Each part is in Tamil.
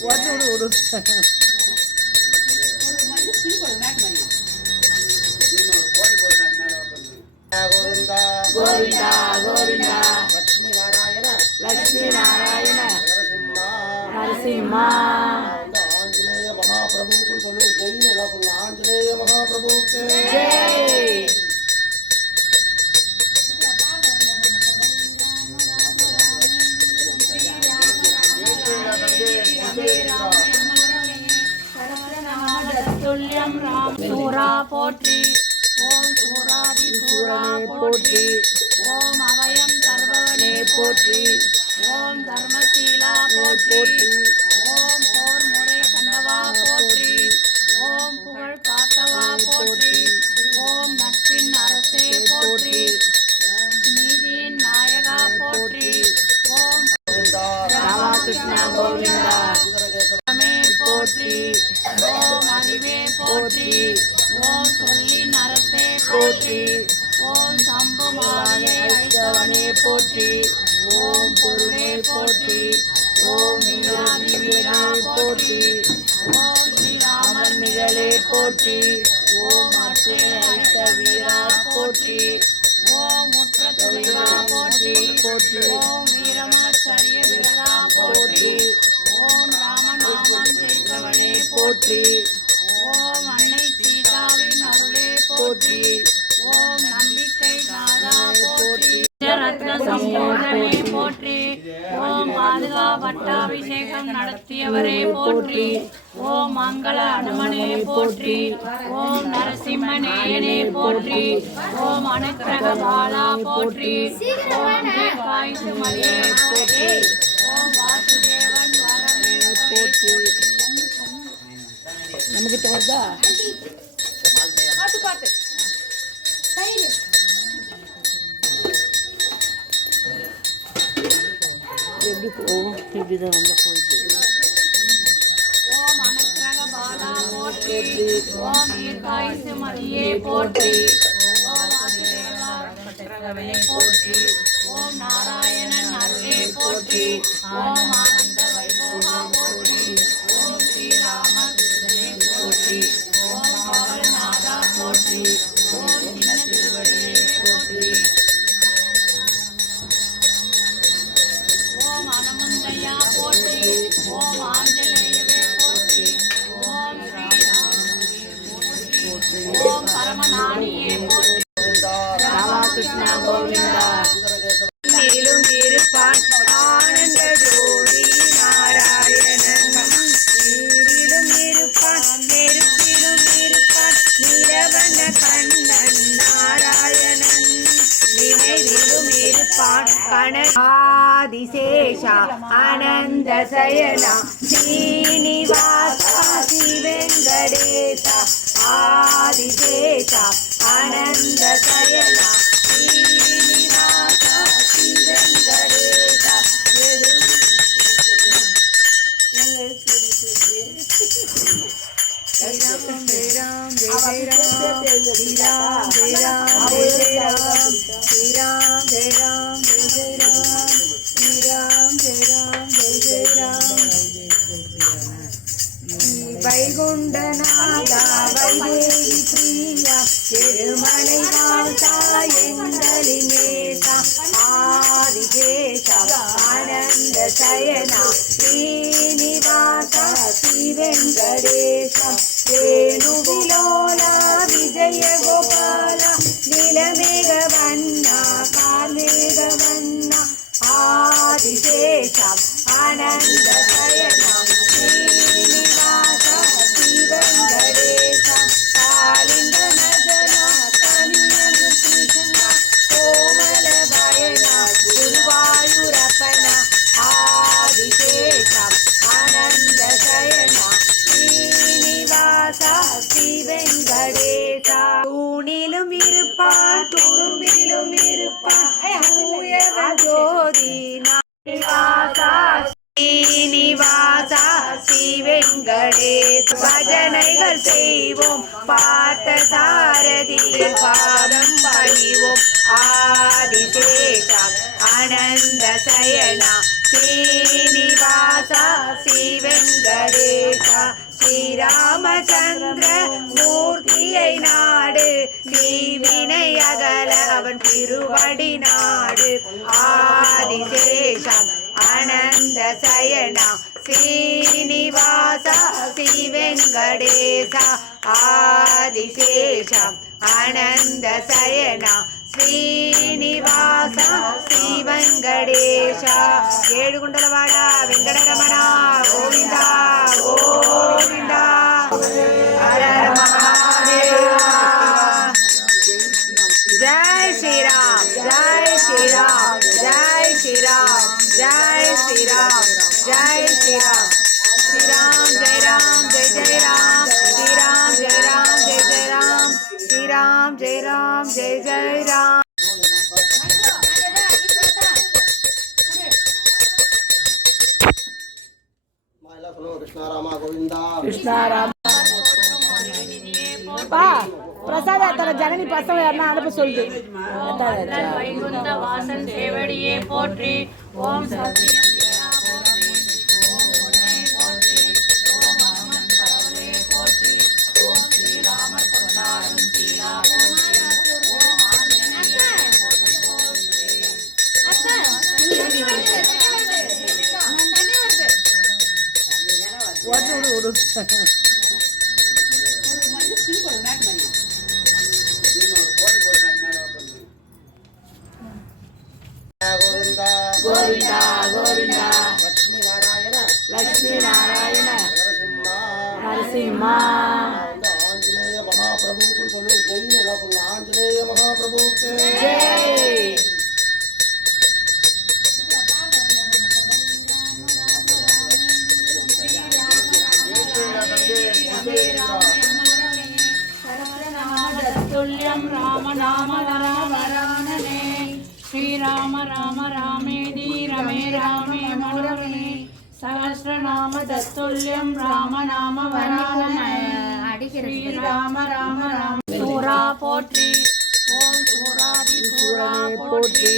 உடனே விடு விடு. கோவிந்தா கோவிந்தா கோவிந்தா. லட்சுமி நாராயண லட்சுமி நாராயண நரசிம்மா. நரசிம்மா. நான் வந்து ஆஞ்சநேய சொல்லி எல்லாம் சொல்லலாம். ஆஞ்சநேய மகாபிரபுக்கு ஜெய். துல்லியம் ராம் சூரா போற்றி. ஓம் சூராதி சூரா போற்றி. ஓம் அவயம் தர்பவனே போற்றி. ஓம் தர்மசீலா போற்றி. போற்றி. ஓம் சம்பமானே அழைத்தவனே போற்றி. ஓம் பொருளே போற்றி. ஓம் வீராதி போற்றி. ஓம் ஸ்ரீராமன் நிழலே போற்றி. ஓம் அச்சே அழைத்த வீரா போற்றி. ரத்ன போற்றி. ஓம் பாதுகா பட்டாபிஷேகம் நடத்தியவரே போற்றி. ஓம் மங்கள அனுமனே போற்றி. ஓம் நரசிம்மநேயனே போற்றி. ஓம் அனுக்கிரக பாலா போற்றி. ஓம் தீர்க்காய் போற்றி. ஓம் வாசுதேவன் வரமே போற்றி. நமக்கு வருதா எப்படி போகும் இப்படிதான் வந்து போயிட்டு ஓம் போற்றி போற்றி. ஓம் நாராயணன் போற்றி. ஓம் சயனா ஸ்ரீனிவாசா சிவெங்கடேசா ஆதிசேஷா அனந்த சயனா ஸ்ரீனிவாசா சிவெங்கடேசா எது? ஸ்ரீராம் ஜெய ராம் ஜெய ஜெய ராம் ஸ்ரீராம் ஜெய ராம் ஜெய ராம் ஸ்ரீராம் ஜெய ராம் ஜெய வைகுண்டநாதா வைதேகி பிரியா திருமலை வாழ்த்தா எங்களின் நேசா ஆதிகேசா ஆனந்த சயனா. இருப்பான் துரும்பிலும் இருப்பான். ஜோதி நிவாசா ஸ்ரீனிவாசா ஸ்ரீவெங்கடேச. பஜனைகள் செய்வோம் பார்த்த சாரதியின் பாதம் பணிவோம். ஆதிசேஷா அனந்த சயனா ஸ்ரீனிவாசா ஸ்ரீவெங்கடேசா. ஸ்ரீராமச்சந்திர மூர்த்தியை நாடு. தீவினை அகல அவன் திருவடி நாடு. ஆதிசேஷம் அனந்த சயனா ஸ்ரீனிவாசா ஸ்ரீவெங்கடேசா. ஆதிசேஷம் அனந்த சயனா ஸ்ரீனிவாசா వెంకటేశ. ఏడుగుంటలవాడ వెంకటరమణ. గోవింద గోవింద. జై శ్రీరామ్ జై శ్రీరామ్ జై శ్రీరామ్ జై శ్రీరామ్ జై கிருஷ்ணாராமா கோவிந்தா. பா பிரசாதா தர ஜனனி பசங்க யாருன்னா அனுப்ப சொல்லுது. வைகுந்த வாசன் சேவடியே போற்றி. ஓம் சத்தியம் உடனே விடு விடு கோவிந்தா கோவிந்தா கோவிந்தா லட்சுமி ஆஞ்சநேய மகாபிரபுக்கு ஆஞ்சநேய மகாபிரபுக்கு துல்லியம் ராம நாம வராவரானே ஸ்ரீராம ராம ராமேதி ரமே ராமே முரவணி சகசிரநாம தத்துல்யம் ராம நாம வரானே ஸ்ரீராம ராம ராம சூரா போற்றி ஓம் சூராதி சூரா போற்றி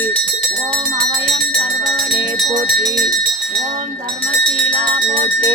ஓம் அபயம் தர்பவனே போற்றி ஓம் தர்மசீலா போற்றி